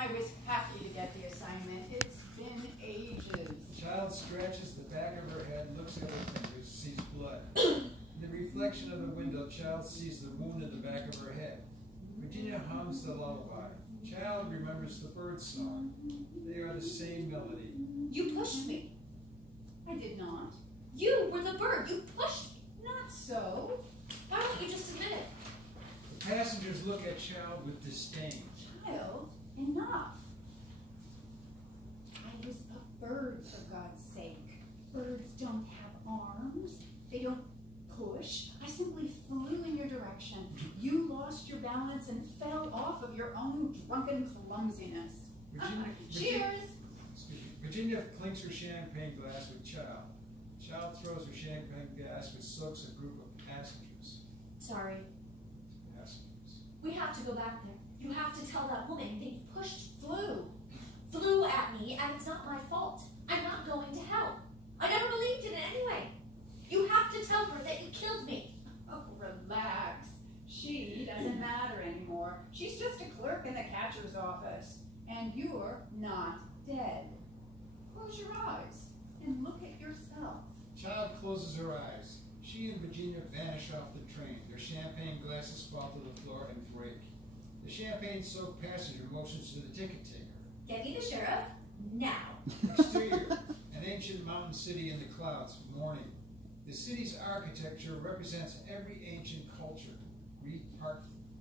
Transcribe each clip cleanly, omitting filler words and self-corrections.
I was happy to get the assignment. It's been ages. Child scratches the back of her head, looks at her fingers, sees blood. In the reflection of the window, Child sees the wound in the back of her head. Virginia hums the lullaby. Child remembers the bird song. They are the same melody. You pushed me. I did not. You were the bird. You pushed me. Not so. Why don't you just admit it? The passengers look at Child with disdain. Child, enough. I was a bird, for God's sake. Birds don't have arms. They don't push. I simply flew in your direction. You lost your balance and fell off of your own drunken clumsiness. Cheers! Virginia clinks her champagne glass with Child. Child throws her champagne glass, which soaks a group of passengers. Sorry. Passengers. We have to go back there. You have to tell that woman that you Flew at me, and it's not my fault. I'm not going to hell. I never believed in it anyway. You have to tell her that you killed me. Oh, relax. She doesn't matter anymore. She's just a clerk in the catcher's office. And you're not dead. Close your eyes and look at yourself. Child closes her eyes. She and Virginia vanish off the train. Their champagne glasses fall to the floor and break. The champagne-soaked passenger motions to the ticket taker. Get me the sheriff now. Exterior, an ancient mountain city in the clouds, morning. The city's architecture represents every ancient culture.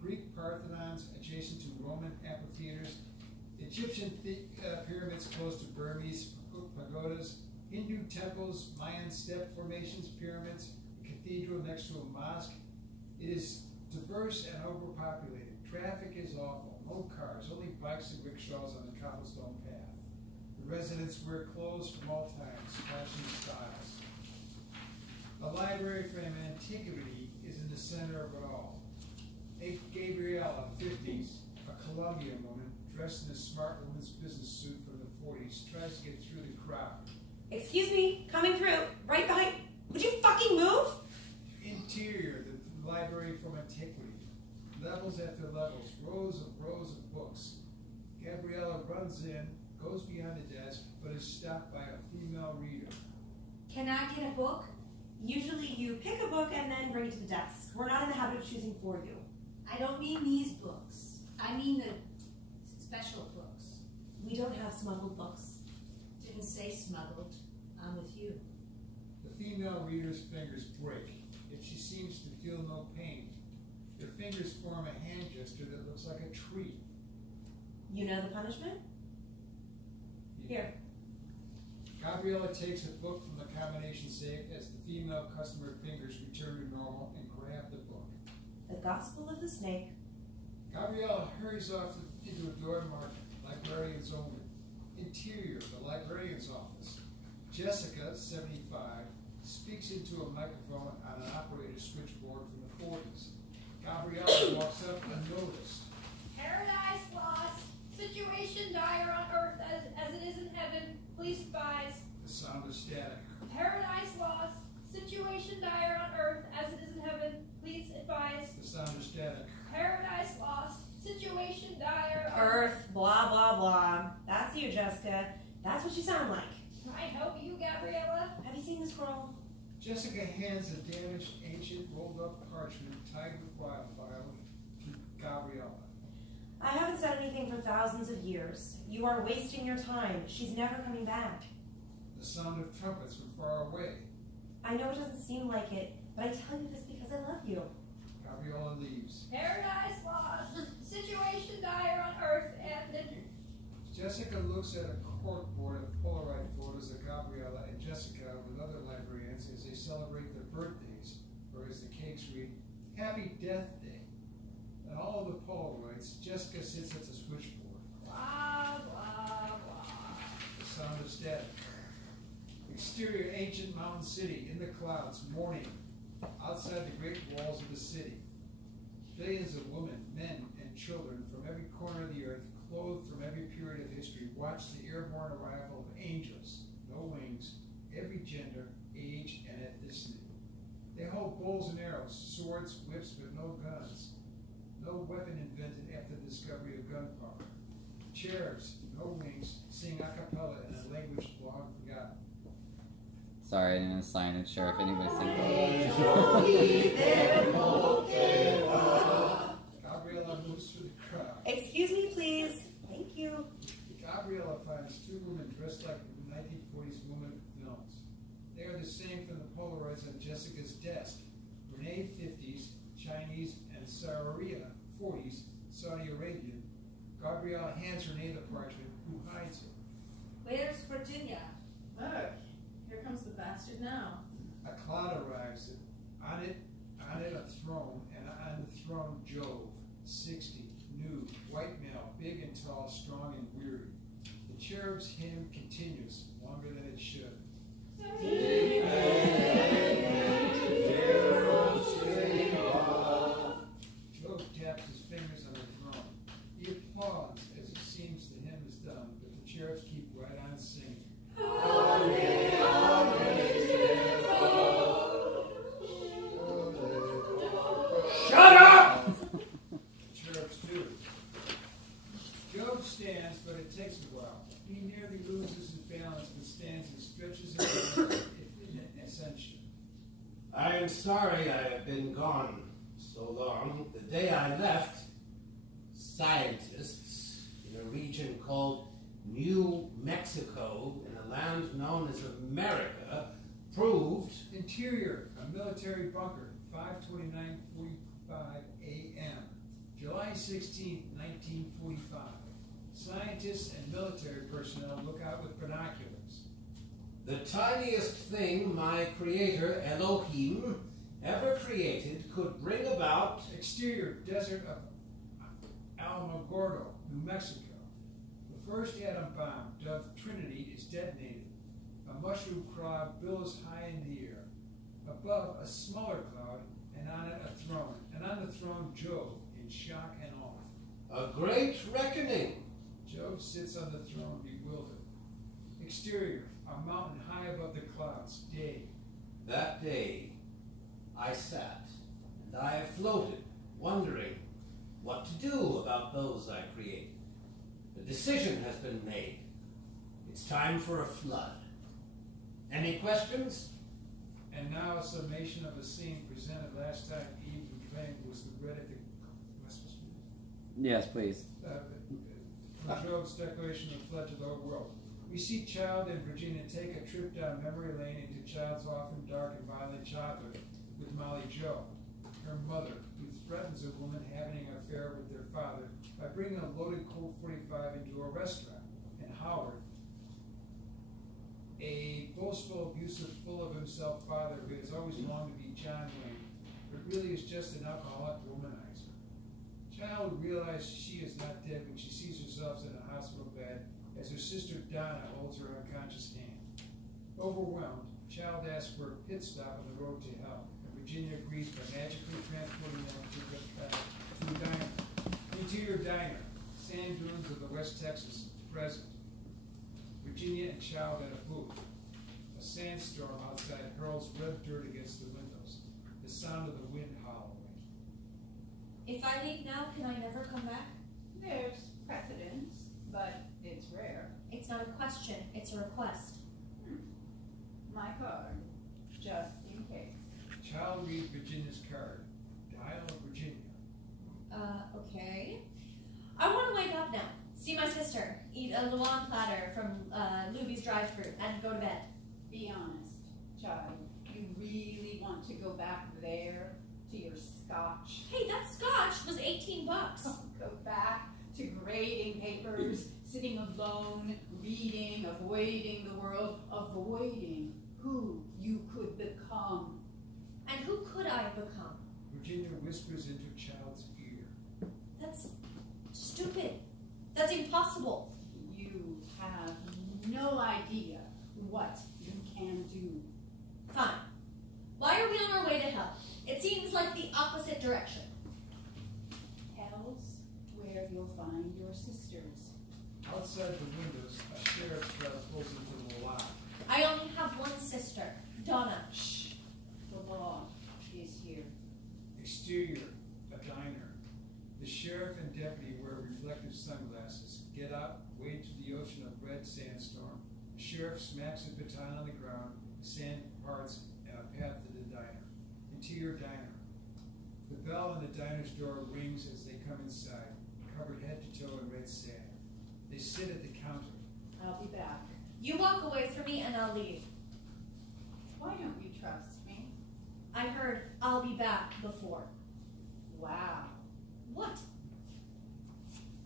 Greek Parthenons adjacent to Roman amphitheaters, Egyptian pyramids close to Burmese pagodas, Hindu temples, Mayan step formations, pyramids, a cathedral next to a mosque. It is diverse and overpopulated. Traffic is awful. No cars, only bikes and rickshaws on the cobblestone path. The residents wear clothes from all times, fashion styles. The library from antiquity is in the center of it all. Gabriella, 50s, a Colombian woman dressed in a smart woman's business suit from the 40s, tries to get through the crowd. Excuse me, coming through, right behind. Would you fucking move? Interior, the library from antiquity. Levels after levels, rows of books. Gabriella runs in, goes behind the desk, but is stopped by a female reader. Can I get a book? Usually you pick a book and then bring it to the desk. We're not in the habit of choosing for you. I don't mean these books. I mean the special books. We don't have smuggled books. Didn't say smuggled. I'm with you. The female reader's fingers break, yet she seems to feel no pain. Her fingers form a hand gesture that looks like a tree. You know the punishment? Here. Gabriella takes a book from the combination safe as the female customer fingers return to normal and grab the book. The Gospel of the Snake. Gabriella hurries off into a door marked Librarians Only. Interior, the librarian's office. Jessica, 75, speaks into a microphone on an operator's switchboard from the 40s. Gabriella walks up unnoticed. Paradise lost. Situation dire on earth as it is in heaven. Please advise. The sound of static. Paradise lost. Situation dire on earth as it is in heaven. Please advise. The sound of static. Paradise lost. Situation dire on Earth, blah, blah, blah. That's you, Jessica. That's what you sound like. Can I help you, Gabriella? Have you seen the scroll? Jessica hands a damaged, ancient, rolled-up parchment tied with wildfire to Gabriella. I haven't said anything for thousands of years. You are wasting your time. She's never coming back. The sound of trumpets from far away. I know it doesn't seem like it, but I tell you this because I love you. Gabriella leaves. Paradise lost. Situation dire on earth and... Jessica looks at a corkboard of Polaroid photos of Gabriella and Jessica with other librarians as they celebrate their birthdays, or as the cakes read, Happy Death Day. And all of the Polaroids, Jessica sits at the switchboard. Blah, blah, blah. The sound of static. Exterior, ancient mountain city, in the clouds, morning. Outside the great walls of the city. Billions of women, men, and children from every corner of the earth, clothed from every period of history, watch the airborne arrival of angels, no wings, every gender, age, and ethnicity. They hold bows and arrows, swords, whips, but no guns. No weapon invented after the discovery of gunpowder. Cherubs, no wings, sing a cappella in a language long forgotten. Sorry, I didn't assign it. Sheriff, anybody sing? Gabriella moves through the crowd. Excuse me, please. Thank you. Gabriella finds two women dressed like 1940s women films. They are the same from the Polaroids on Jessica's desk. Renee, 50s, Chinese, and Sararia, 40s, Saudi Arabian. Gabriella hands Renee the parchment, who hides her. Where's Virginia? Look, here comes the bastard now. A cloud arrives. On it a throne, and on the throne Jove, 60, nude, white male, big and tall, strong and weary. The cherub's hymn continues, longer than it should. Jove taps his fingers on the throne. He applauds as it seems the hymn is done, but the cherubs keep right on singing. Shut up! The cherubs do. Jove stands, but it takes a while. He nearly loses his balance, but stands and stretches his arms in ascension. I am sorry I have been gone so long. The day I left, scientists in a region called New Mexico, in a land known as America, proved... Interior, a military bunker, 5:29:45 a.m., July 16, 1945. Scientists and military personnel look out with binoculars. The tiniest thing my creator, Elohim, ever created could bring about... Exterior, desert of Alamogordo, New Mexico. The first atom bomb, dubbed Trinity, is detonated. A mushroom cloud billows high in the air. Above, a smaller cloud, and on it a throne. And on the throne, Jove, in shock and awe. A great reckoning. Jove sits on the throne, bewildered. Exterior, a mountain high above the clouds, day. That day, I sat, and I floated, wondering what to do about those I created. The decision has been made. It's time for a flood. Any questions? And now a summation of a scene presented last time Eve proclaimed was the red at the Westminster. Yes, please. From Jove's declaration of flood to the whole world. We see Child and Virginia take a trip down memory lane into Child's often dark and violent childhood with Molly Jo, her mother, who threatens a woman having an affair with their father by bringing a loaded Colt 45 into a restaurant. And Howard, a boastful, abusive, full of himself father who has always longed to be John Wayne, but really is just an alcoholic womanizer. Child realizes she is not dead when she sees herself in a hospital bed as her sister Donna holds her unconscious hand. Overwhelmed, Child asks for a pit stop on the road to hell, and Virginia agrees by magically transporting them to a diner. Interior diner, sand dunes of the West Texas present. Virginia and Child at a booth. A sandstorm outside hurls red dirt against the windows. The sound of the wind howling. If I leave now, can I never come back? There's precedence, but it's rare. It's not a question, it's a request. My card, just in case. Child reads Virginia's card. Dial Virginia. Okay. I want to wake up now, see my sister, eat a Luan platter from Luby's drive-thru, and go to bed. Be honest, child. You really want to go back there to your scotch? Hey, that scotch was $18. Go back to grading papers, sitting alone, reading, avoiding the world, avoiding who you could become. And who could I become? Virginia whispers into Child's ear. That's stupid. That's impossible. You have no idea what you can do. Fine. Why are we on our way to hell? It seems like the opposite direction. Hell's where you'll find your sisters. Outside the windows, a sheriff's car pulls into the lot. I only have one sister, Donna. Shh. The law is here. Exterior, a diner. The sheriff and deputy wear reflective sunglasses, get out wade to the ocean of red sandstorm. The sheriff smacks his baton on the ground. The sand parts and a path to the diner. Interior diner. The bell on the diner's door rings as they come inside, covered head to toe in red sand. They sit at the counter. I'll be back. You walk away from me and I'll leave. Why don't you trust me? I heard I'll be back before. Wow. What?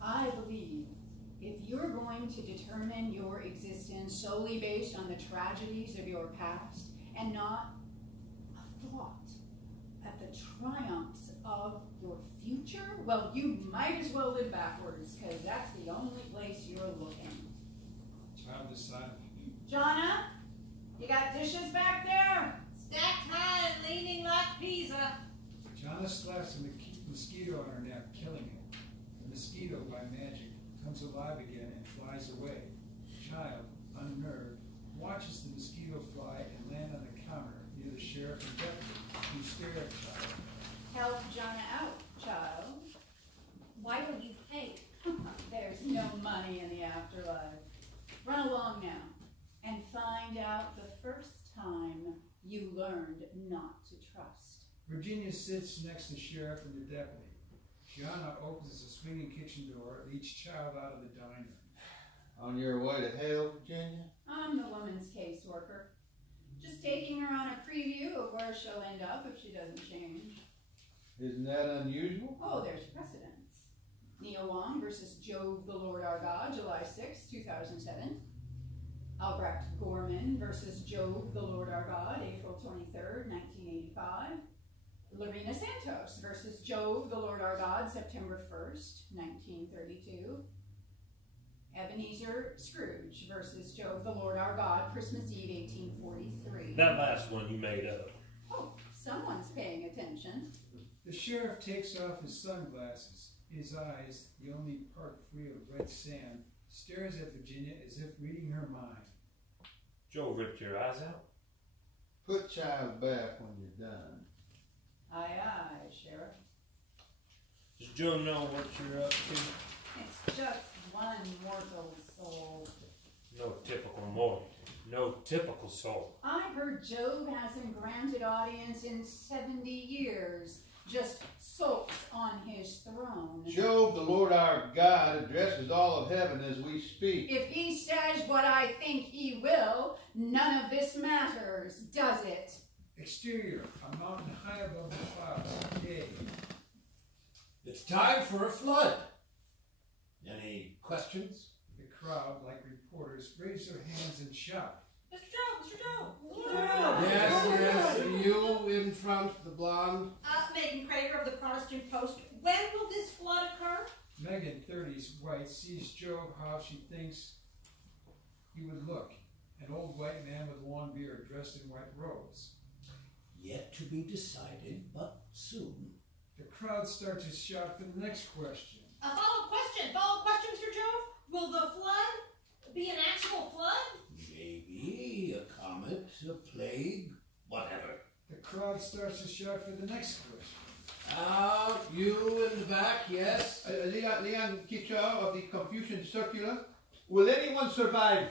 I believe if you're going to determine your existence solely based on the tragedies of your past and not a thought at the triumphs of your future, well, you might as well live backwards, because that's the only place you're looking. Child is silent. Jonna, you got dishes back there? Stacked high and leaning like Pisa. Jonna slaps a mosquito on her neck, killing it. The mosquito, by magic, comes alive again and flies away. Child, unnerved, watches the mosquito fly and land on the counter near the sheriff and deputy, who stare at Child. Help Jonna out, child. Why don't you pay? There's no money in the afterlife. Run along now and find out the first time you learned not to trust. Virginia sits next to the sheriff and the deputy. Gianna opens the swinging kitchen door, leads Child out of the diner. On your way to hell, Virginia? I'm the woman's caseworker. Just taking her on a preview of where she'll end up if she doesn't change. Isn't that unusual? Oh, there's precedence. Neil Wong versus Jove the Lord our God, July 6, 2007. Albrecht Gorman versus Jove the Lord our God, April 23rd, 1985. Lorena Santos versus Jove the Lord our God, September 1st, 1932. Ebenezer Scrooge versus Jove the Lord our God, Christmas Eve, 1843. That last one you made up. Oh, someone's paying attention. The sheriff takes off his sunglasses. His eyes, the only part free of red sand, stares at Virginia as if reading her mind. Joe ripped your eyes out. Put Child back when you're done. Aye, aye, Sheriff. Does Joe know what you're up to? It's just one mortal soul. No typical mortal. No typical soul. I've heard Job hasn't granted audience in 70 years. Just sulks on his throne. Job, the Lord our God, addresses all of heaven as we speak. If he says what I think he will, none of this matters, does it? Exterior, a mountain high above the clouds. Day. It's time for a flood. Any questions? The crowd, like reporters, raise their hands and shout. Mr. Joe, Mr. Joe. Yes, you in front, the blonde. Megan Crager of the Protestant Post. When will this flood occur? Megan, 30s, white, sees Job how she thinks he would look. An old white man with long beard, dressed in white robes. Yet to be decided, but soon. The crowd starts to shout for the next question. A follow-up question, Mr. Joe. Will the flood be an actual flood? Maybe a comet, a plague, whatever. The crowd starts to shout for the next question. Out, you in the back, yes? Leon Kichau of the Confucian Circular. Will anyone survive?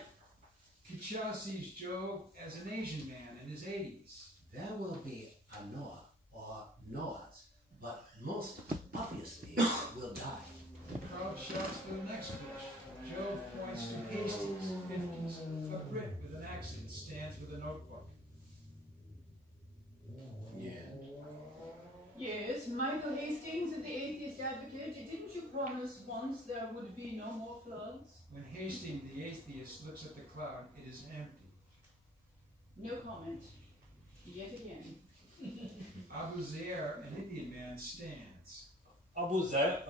Kichau sees Job as an Asian man in his 80s. There will be a Noah or Noahs, but most obviously will die. The crowd shouts for the next question. Job points to Hastings, 50s. A Brit with an accent stands with a notebook. Yeah. Yes, Michael Hastings of the Atheist Advocate. Didn't you promise once there would be no more floods? When Hastings, the atheist, looks at the cloud, it is empty. No comment. Yet again. Abu Zair, an Indian man, stands. Abu Zair,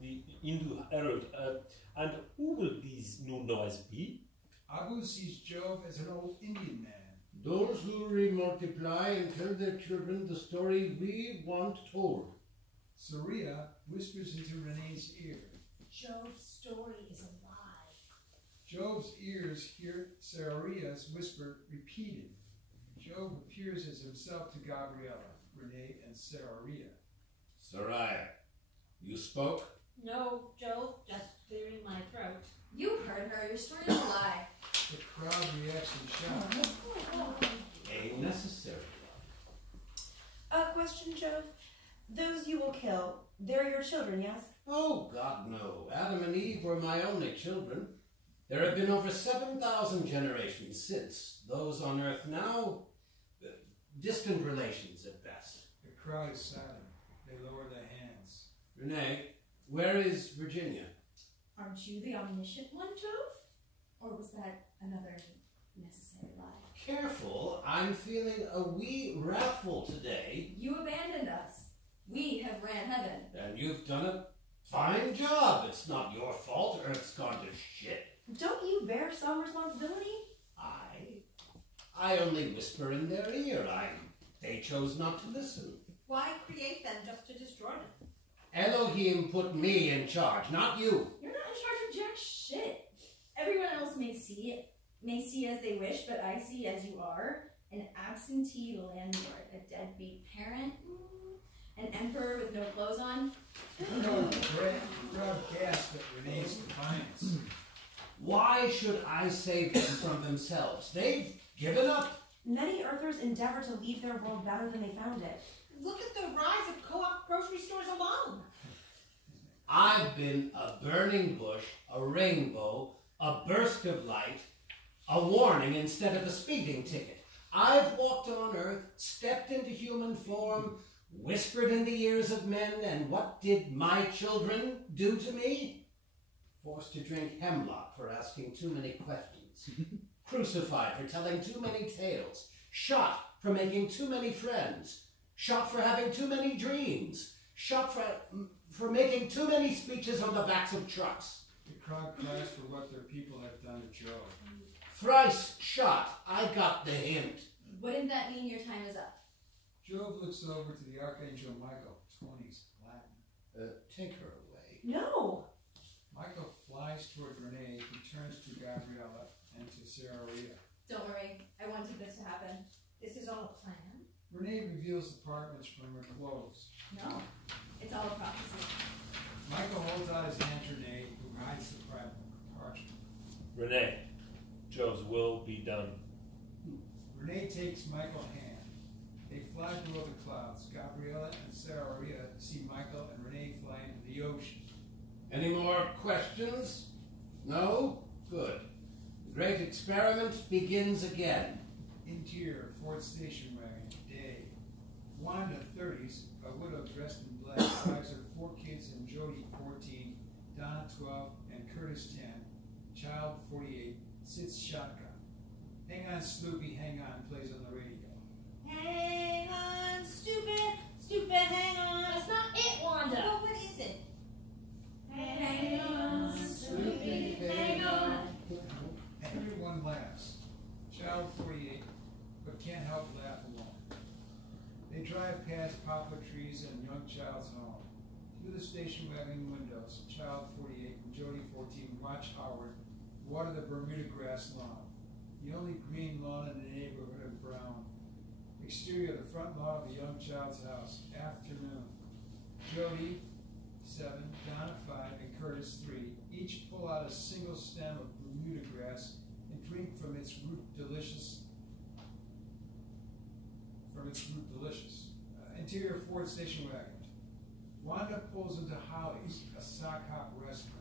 the Hindu herald, and who will these new Noahs be? Abu sees Job as an old Indian man. Those who remultiply and tell their children the story we want told. Saria whispers into Renee's ear. Job's story is a lie. Job's ears hear Saria's whisper repeated. Job appears as himself to Gabriella, Renee, and Saria. Sarai, you spoke? No, Joe, just clearing my throat. You heard her. Your story is a lie. The crowd reacts in shock. A necessary Question, Jove. Those you will kill, they're your children, yes? Oh, God, no. Adam and Eve were my only children. There have been over 7,000 generations since. Those on Earth now, distant relations at best. The crowd is silent. They lower their hands. Renee, where is Virginia? Aren't you the omniscient one, Jove? Or was that another necessary lie? Careful, I'm feeling a wee wrathful today. You abandoned us. We have ran heaven. And you've done a fine job. It's not your fault. Earth's gone to shit. Don't you bear some responsibility? I only whisper in their ear. They chose not to listen. Why create them just to destroy them? Elohim put me in charge, not you. You're not in charge of jack shit. Everyone else may see as they wish, but I see as you are. An absentee landlord, a deadbeat parent, an emperor with no clothes on. The crowd gasped at Renee's defiance. Why should I save them from themselves? They've given up. Many Earthers endeavor to leave their world better than they found it. Look at the rise of co-op grocery stores alone. I've been a burning bush, a rainbow, a burst of light, a warning instead of a speeding ticket. I've walked on Earth, stepped into human form, whispered in the ears of men, and what did my children do to me? Forced to drink hemlock for asking too many questions. Crucified for telling too many tales. Shot for making too many friends. Shot for having too many dreams. Shot for making too many speeches on the backs of trucks. The crowd cries for what their people have done to Joe. Thrice shot. I got the hint. Wouldn't that mean your time is up? Job looks over to the Archangel Michael, 20s, Latin. Take her away. No! Michael flies toward Renee, who turns to Gabriella and to Sararia. Don't worry, I wanted this to happen. This is all a plan. Renee reveals the parchments from her clothes. No, it's all a prophecy. Michael holds out his hand to Renee, who hides the parchment. Renee, Jove's will be done. Renee takes Michael's hand. They fly below the clouds. Gabriella and Sararia see Michael and Renee fly into the ocean. Any more questions? No? Good. The great experiment begins again. Interior, Ford station wagon, day. Wanda, 30s, a widow dressed in black, drives her 4 kids and Jody, 14, Donna, 12, and Curtis, 10. Child, 48, sits shotgun. Hang on, Sloopy, hang on, plays on the radio. Hang on, stupid, stupid, hang on. That's not it, Wanda. Well, what is it? Hang on, Sloopy, hang on. Everyone laughs. Child, 48, but can't help laugh alone. They drive past poplar trees and young child's home. Through the station wagon windows, Child, 48, and Jody, 14, watch Howard water the Bermuda grass lawn. The only green lawn in the neighborhood of Brown. Exterior, the front lawn of the young child's house. Afternoon. Jody, 7, Donna, 5, and Curtis, 3, each pull out a single stem of Bermuda grass and drink from its root delicious. Interior Ford station wagon. Wanda pulls into Holly's, a sock hop restaurant.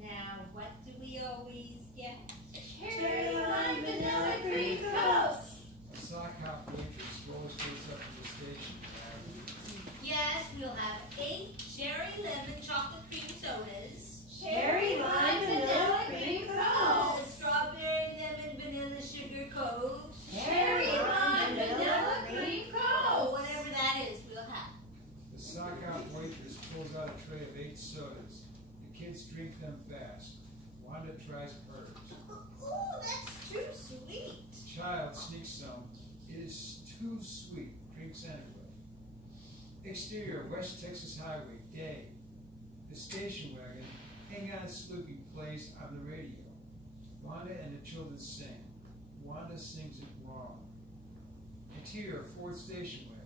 Now, what do we always get? Cherry lime vanilla cream toast. A sock hop waitress rolls goes up to the station wagon. Yes, we'll have 8 cherry lemon chocolate cream sodas. Cherry lime vanilla cream toast. Strawberry lemon vanilla sugar coke. Cherry lime vanilla cream Oh, toast. whatever that is, we'll have. The sock hop waitress pulls out a tray of 8 sodas. The kids drink them fast. Wanda tries hers. Ooh, that's too sweet. Child sneaks some. It is too sweet. Drinks anyway. Exterior, West Texas Highway, day. The station wagon, Hang On Sloopy, plays on the radio. Wanda and the children sing. Wanda sings it wrong. Interior, Ford station wagon.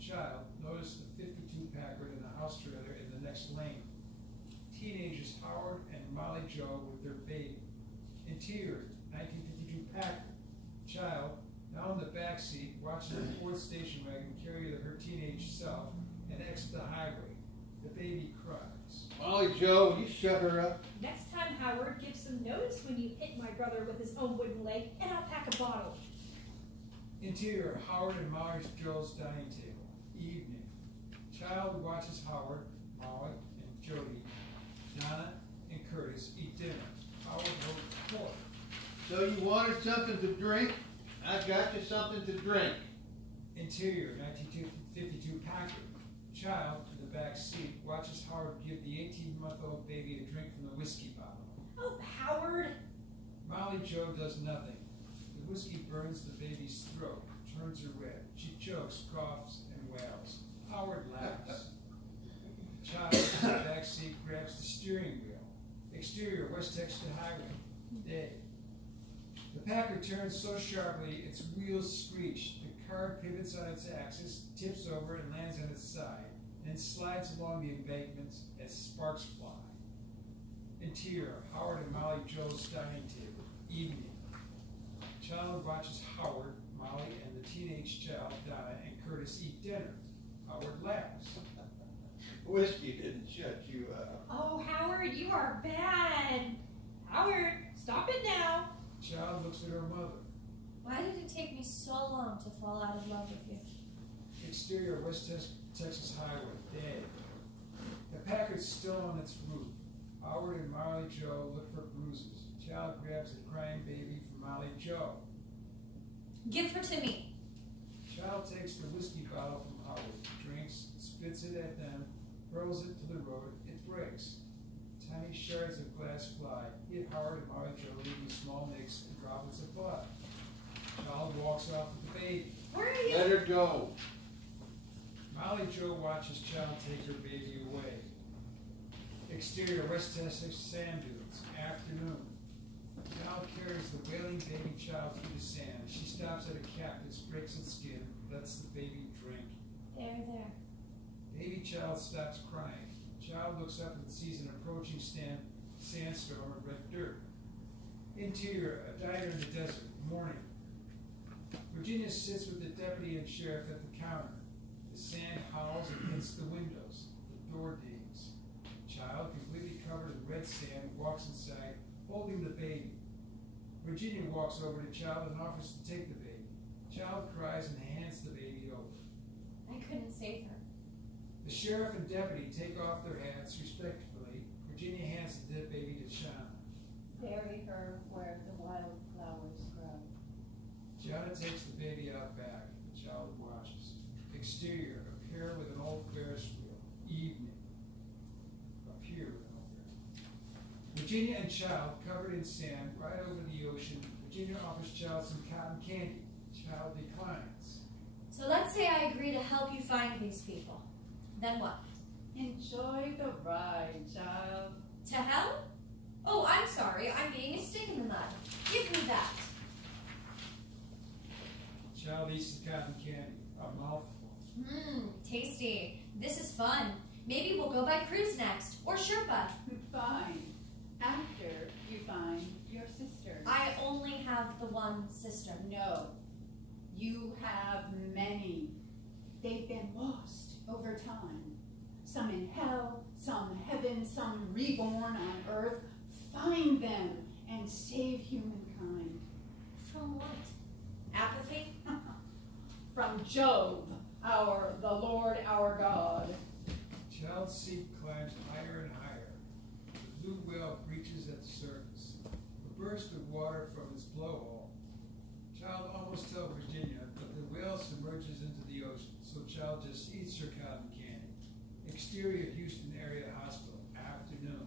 Child, notice the 52 Packard in the house trailer in the next lane. Teenagers Howard and Molly Joe with their baby. Interior, 1952 Packard. Child, now in the back seat, watching the Ford station wagon carry her teenage self and exit the highway. The baby cries. Molly Joe, will you shut her up? Next time, Howard, give some notice when you hit my brother with his own wooden leg, and I'll pack a bottle. Interior, Howard and Molly Joe's dining table. Evening. Child watches Howard, Molly, and Jody, Donna, and Curtis eat dinner. Howard holds the fork. So you wanted something to drink? I got you something to drink. Interior, 1952 Packard. Child, in the back seat, watches Howard give the 18-month-old baby a drink from the whiskey bottle. Oh, Howard! Molly Joe does nothing. The whiskey burns the baby's throat, turns her red. She chokes, coughs, and wails. Howard laughs. Child, in the back seat, grabs the steering wheel. Exterior, West Texas Highway. Day. The Packard turns so sharply its wheels screech. The car pivots on its axis, tips over, and lands on its side, and slides along the embankments as sparks fly. Interior, Howard and Molly Joe's dining table. Evening. Child watches Howard, Molly, and the teenage child, Donna, and Curtis eat dinner. Howard laughs. Whiskey didn't shut you up. Oh, Howard, you are bad. Howard, stop it now. Child looks at her mother. Why did it take me so long to fall out of love with you? Exterior, West Texas Highway. Day. The Packard's still on its roof. Howard and Molly Joe look for bruises. Child grabs a crying baby from Molly Joe. Give her to me. Child takes the whiskey bottle from Howard, drinks, spits it at them, hurls it to the road. It breaks. Tiny shards of glass fly, hit Howard and Molly Joe, leaving small nicks and droplets of blood. Child walks off with the baby. Where are you? Let her go. Molly Joe watches Child take her baby away. Exterior, West Texas sand dunes. Afternoon. Child carries the wailing baby child through the sand. She stops at a cactus, breaks its skin, lets the baby drink. There. Baby child stops crying. Child looks up and sees an approaching sandstorm of red dirt. Interior, a diner in the desert. Morning. Virginia sits with the deputy and sheriff at the counter. The sand howls against the windows. The door dings. Child, completely covered in red sand, walks inside, holding the baby. Virginia walks over to Child and offers to take the baby. Child cries and hands the baby over. I couldn't save her. The sheriff and deputy take off their hats respectfully. Virginia hands the dead baby to Shauna. Bury her where the wildflowers grow. Shauna takes the baby out back. The child watches. Exterior, a pier with an old Ferris wheel. Evening. A pier with an old Ferris wheel. Virginia and Child, covered in sand, ride over the ocean. Virginia offers Child some cotton candy. Child declines. So let's say I agree to help you find these people. Then what? Enjoy the ride, child. To hell? Oh, I'm sorry. I'm being a stick in the mud. Give me that. Child eats the cotton candy. A mouthful. Tasty. This is fun. Maybe we'll go by cruise next. Or Sherpa. Fine. After you find your sister. I only have the one sister. No. You have many. They've been lost over time. Some in hell, some heaven, some reborn on earth. Find them and save humankind. From what? Apathy? From Jove, the Lord our God. Child's seat climbs higher and higher. The blue whale breaches at the surface. A burst of water from its blowhole. Child almost tells Virginia, but the whale submerges into the ocean, so Child just eats her cotton candy. Exterior Houston Area Hospital. Afternoon.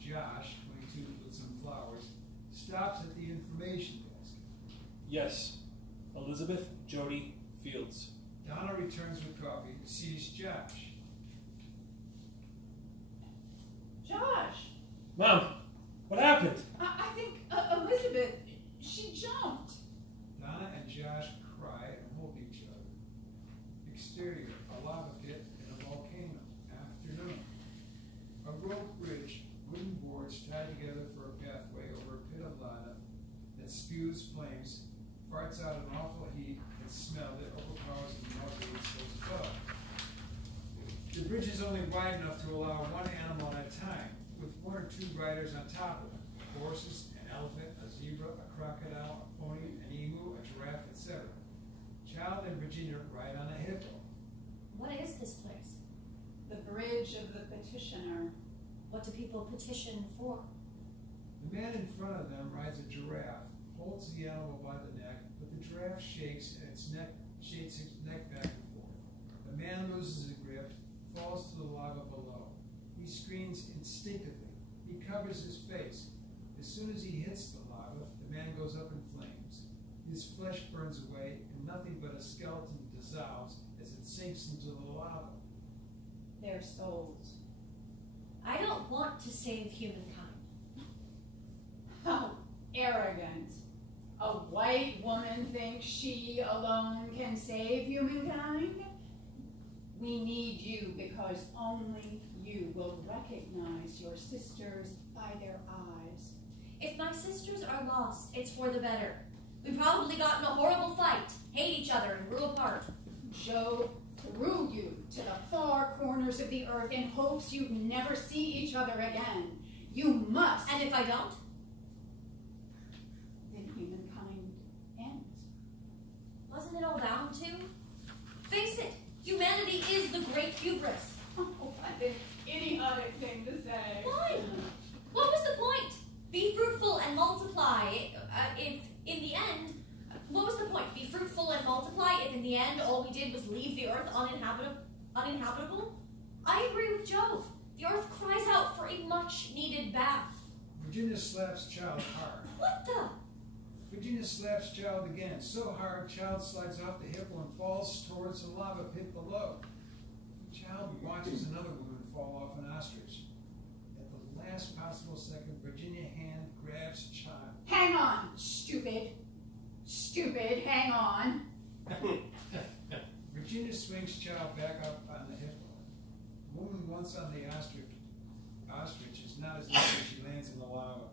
Josh, 22 with some flowers, stops at the information desk. Yes. Elizabeth Jody Fields. Donna returns with coffee, sees Josh. Josh! Mom, what happened? I think Elizabeth, she jumped. Donna and Josh cry and hold each other. Exterior, a lava pit and a volcano. Afternoon. A rope bridge, wooden boards tied together farts out an awful heat and smell that overpowers and nauseates those above. The bridge is only wide enough to allow one animal at a time, with one or two riders on top of it. Horses, an elephant, a zebra, a crocodile, a pony, an emu, a giraffe, etc. Child and Virginia ride on a hippo. What is this place? The bridge of the petitioner. What do people petition for? The man in front of them rides a giraffe, holds the animal by the neck, but the giraffe shakes its neck back and forth. The man loses his grip, falls to the lava below. He screams instinctively. He covers his face. As soon as he hits the lava, the man goes up in flames. His flesh burns away, and nothing but a skeleton dissolves as it sinks into the lava. Their souls. I don't want to save humankind. How arrogant. A white woman thinks she alone can save humankind? We need you because only you will recognize your sisters by their eyes. If my sisters are lost, it's for the better. We probably got in a horrible fight, hate each other, and grew apart. Jove threw you to the far corners of the earth in hopes you'd never see each other again. You must. And if I don't? Then humankind ends. Wasn't it all bound to? Face it, humanity is the great hubris. Oh, what an idiotic thing to say. Why? What was the point? Be fruitful and multiply. If in the end, what was the point? Be fruitful and multiply if in the end all we did was leave the earth uninhabitable? I agree with Jove. The earth cries out for a much-needed bath. Virginia slaps child hard. What the? Virginia slaps child again, so hard child slides off the hippo and falls towards the lava pit below. Child watches another woman fall off an ostrich. At the last possible second, Virginia hand grabs child. Hang on, stupid. Stupid, hang on. Virginia swings child back up on the hippo. The woman once on the ostrich is not as lucky as she lands in the lava.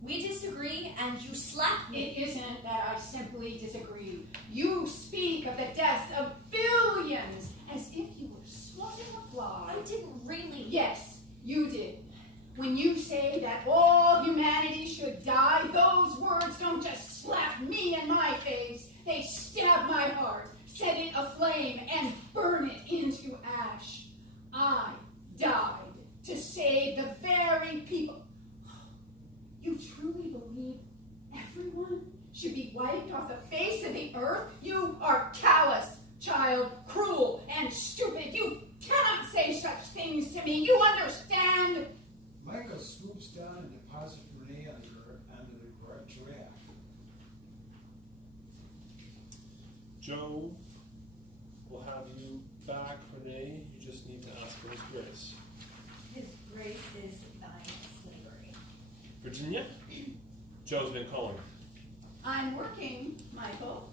We disagree, and you slap me. It isn't that I simply disagree. You speak of the deaths of billions as if you were swatting a fly. I didn't really. Yes, you did. When you say that all humanity should die, those words don't just slap me in my face. They stab my heart, set it aflame, and burn it into ash. I died to save the very people. You truly believe everyone should be wiped off the face of the earth? You are callous, child, cruel, and stupid. You cannot say such things to me. You understand? Michael swoops down and deposits Renee under the giraffe. Jove will have you back, Renee. You just need to ask for his grace. His grace is thine slavery. Virginia? Jove's been calling. I'm working, Michael.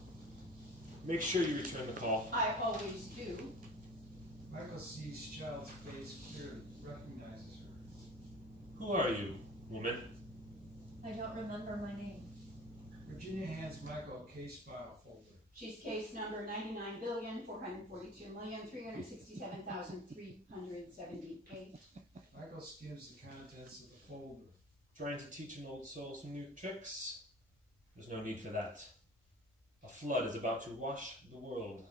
Make sure you return the call. I always do. Michael sees child's face clearly, recognizes her. Who are you, woman? I don't remember my name. Virginia hands Michael a case file folder. She's case number 99,442,367,378. Michael skims the contents of the folder. Trying to teach an old soul some new tricks? There's no need for that. A flood is about to wash the world.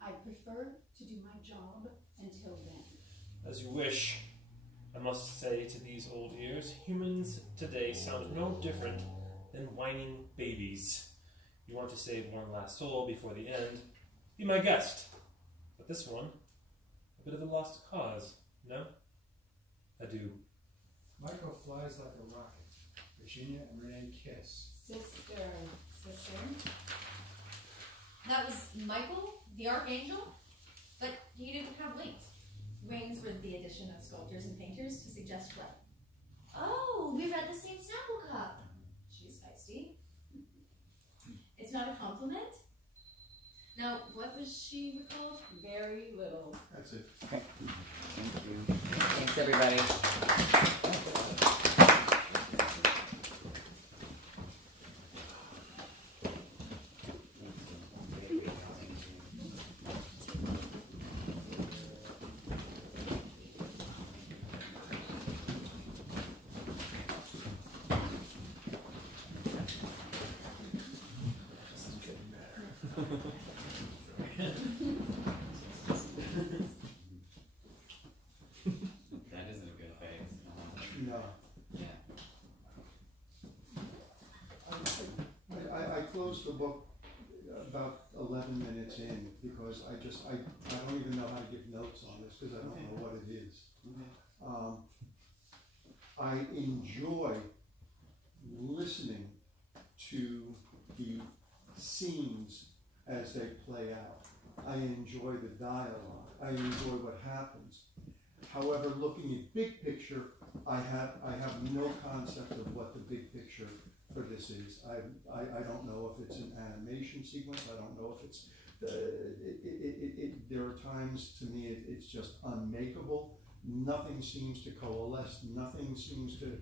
I prefer to do my job until then. As you wish. I must say to these old ears, humans today sound no different than whining babies. You want to save one last soul before the end? Be my guest. But this one, a bit of a lost cause, no? Adieu. Michael flies like a rocket. Virginia and Renee kiss. Sister. That was Michael, the Archangel? But he didn't have wings. Wings were the addition of sculptors and painters to suggest flight. Oh, we read the same sample cup. She's feisty. It's not a compliment. Now, what was she recalled? Very little. That's it. Okay. Thank you. Thanks, everybody. closed the book about 11 minutes in because I don't even know how to give notes on this because I don't know what it is. I enjoy listening to the scenes as they play out. I enjoy the dialogue. I enjoy what happens. However, looking at big picture, I have no concept of what the big picture for this is. I don't know if it's an animation sequence. I don't know if it's there are times to me it's just unmakeable. Nothing seems to coalesce. Nothing seems to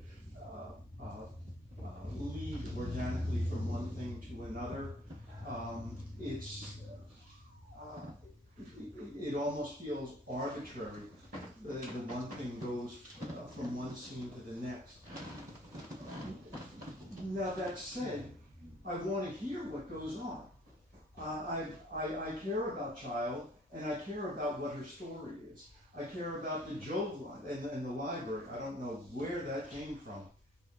lead organically from one thing to another. It almost feels arbitrary. The one thing goes from one scene to the next. Now that said, I want to hear what goes on. I care about Child, and I care about what her story is. I care about the Jove line and the library. I don't know where that came from,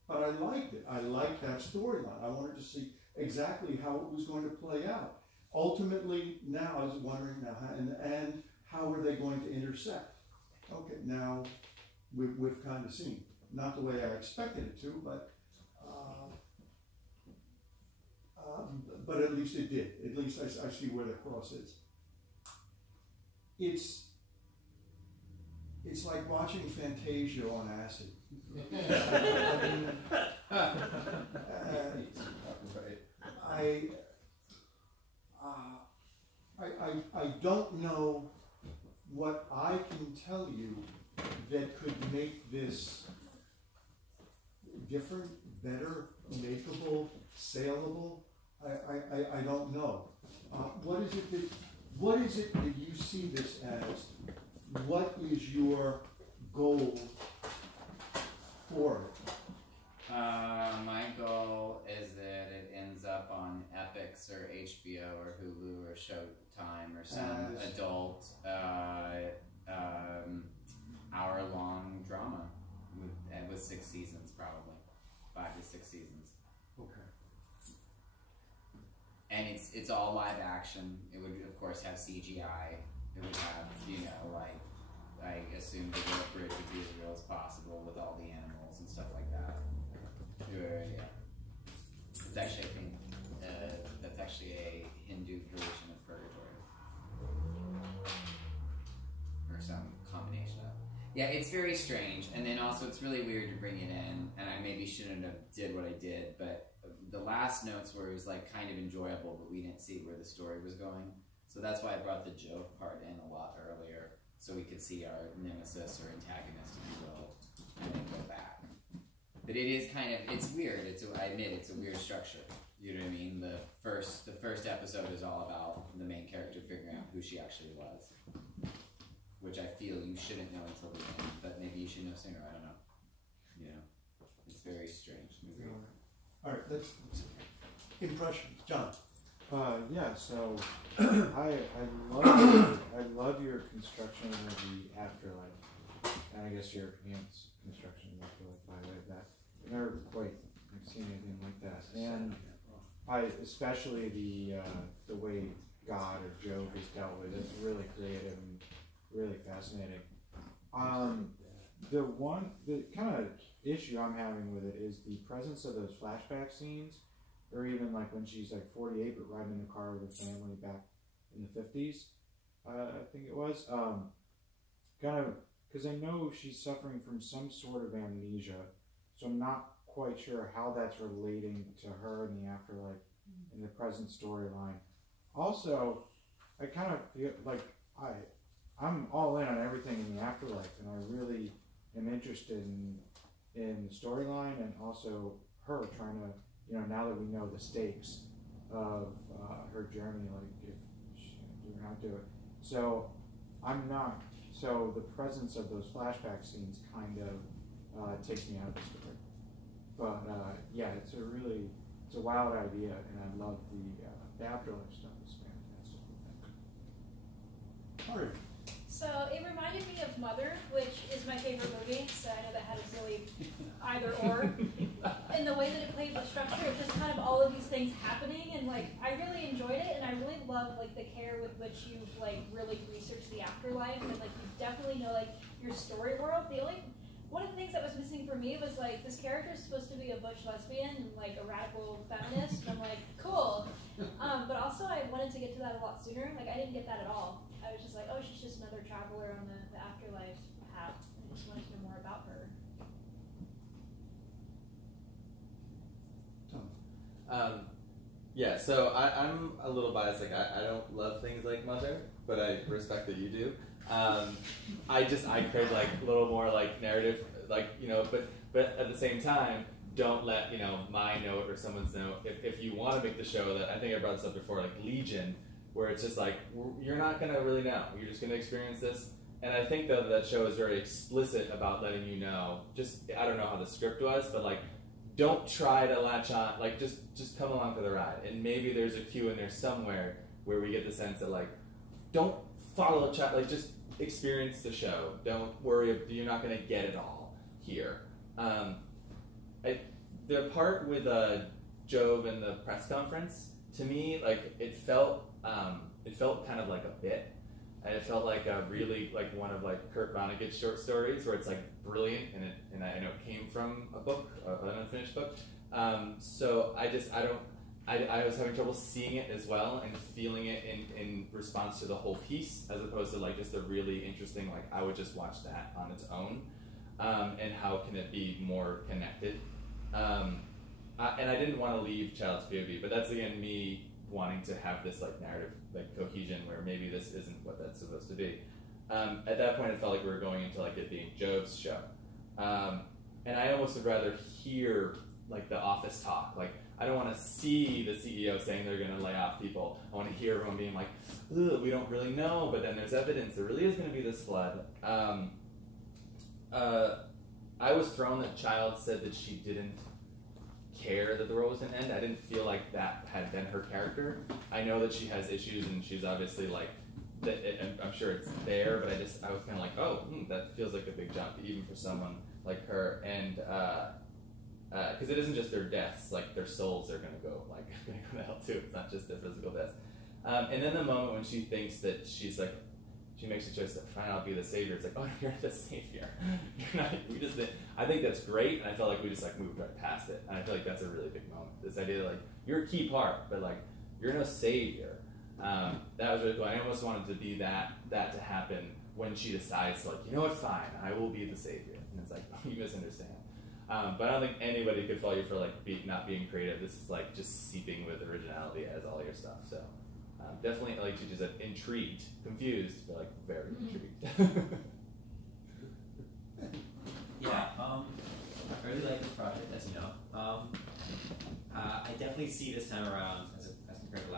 but I liked it. I liked that storyline. I wanted to see exactly how it was going to play out. Ultimately, now I was wondering now, and how are they going to intersect? Okay, now we've kind of seen. Not the way I expected it to, but at least it did. At least I see where the cross is. It's like watching Fantasia on acid. I don't know what I can tell you that could make this different, better, makeable, saleable. I don't know. What is it that you see this as? What is your goal for it? My goal is that it ends up on Epix or HBO or Hulu or Showtime or some adult hour-long drama with 6 seasons, probably 5 to 6 seasons. Okay. And it's all live action. It would of course have CGI. It would have, like, I assume the World Bridge would be as real as possible with all the animals and stuff like that. Yeah. It's actually, I think, that's actually a Hindu version of Purgatory. Or some combination of. Yeah, it's very strange. And then also it's really weird to bring it in, and I maybe shouldn't have did what I did, but the last notes were, it was like kind of enjoyable, but we didn't see where the story was going. So that's why I brought the Jove part in a lot earlier, so we could see our nemesis or antagonist, if you will, and then go back. But it is kind of, it's weird. I admit it's a weird structure. You know what I mean? The first episode is all about the main character figuring out who she actually was, which I feel you shouldn't know until the end, but maybe you should know sooner. I don't know. It's very strange. All right, let's impressions, John. So I love your construction of the afterlife, and I guess your aunt's construction of the afterlife. By the way, that I've never quite seen anything like that, and I especially the way God or Jove is dealt with is really creative and really fascinating. The kind of issue I'm having with it is the presence of those flashback scenes, or even like when she's like 48 but riding in the car with her family back in the 50s, I think it was. Kind of, because I know she's suffering from some sort of amnesia, so I'm not quite sure how that's relating to her in the afterlife in the present storyline. Also, I kind of feel like I'm all in on everything in the afterlife, and I really am interested in the storyline and also her trying to, now that we know the stakes of her journey, like if she do not do it. So so the presence of those flashback scenes kind of takes me out of the story. But it's a wild idea, and I love the afterlife stuff. It's fantastic. All right. So it reminded me of Mother, which is my favorite movie, so I know that had a really either or. And the way that it played with structure, it just kind of all of these things happening, and like I really enjoyed it, and I really love like the care with which you've like really researched the afterlife, and like you definitely know like your story world. One of the things that was missing for me was like this character is supposed to be a butch lesbian and like a radical feminist, and I'm like, cool. But also I wanted to get to that a lot sooner. Like I didn't get that at all. I was just like, oh, she's just another traveler on the afterlife path. I just wanted to know more about her. Yeah, so I'm a little biased. Like I don't love things like Mother, but I respect that you do. I crave like a little more like narrative, like but at the same time, don't let my note or someone's note. If you want to make the show that I think I brought this up before, like Legion, where it's just like you're not gonna really know. You're just gonna experience this. And I think though that show is very explicit about letting you know. Just I don't know how the script was, but like. Don't try to latch on, like just come along for the ride. And maybe there's a cue in there somewhere where we get the sense that like, don't follow a chat, like just experience the show. Don't worry, you're not gonna get it all here. The part with Jove and the press conference, to me, like it felt kind of like a bit. And it felt like a really like one of like Kurt Vonnegut's short stories where it's like brilliant and I know it came from a book, an unfinished book. So I was having trouble seeing it as well and feeling it in response to the whole piece as opposed to like just a really interesting like I would just watch that on its own and how can it be more connected. And I didn't want to leave Child's POV, but that's again me wanting to have this like narrative like cohesion where maybe this isn't what that's supposed to be. At that point it felt like we were going into like it being Jove's show. And I almost would rather hear like the office talk. Like I don't want to see the CEO saying they're going to lay off people. I want to hear everyone being like, ugh, we don't really know, but then there's evidence there really is going to be this flood. I was thrown that Child said that she didn't care that the world was going to end. I didn't feel like that had been her character. I know that she has issues and she's obviously like, I'm sure it's there, but I was kind of like, oh, that feels like a big jump even for someone like her. And because it isn't just their deaths, like their souls are going to go to hell too. It's not just their physical deaths. And then the moment when she thinks that she's like, she makes a choice that fine, I'll be the savior. It's like, oh, you're the savior. You're not. I think that's great, and I felt like we just like moved right past it. And I feel like that's a really big moment. This idea that like you're a key part, but like you're no savior. That was really cool. I almost wanted to be that to happen when she decides like, you know what, fine, I will be the savior. And it's like, you misunderstand. But I don't think anybody could fault you for like not being creative. This is like just seeping with originality as all your stuff. So. Definitely, like you just said, intrigued, confused, but like very intrigued. Yeah, I really like this project, as you know. I definitely see this time around as compared to last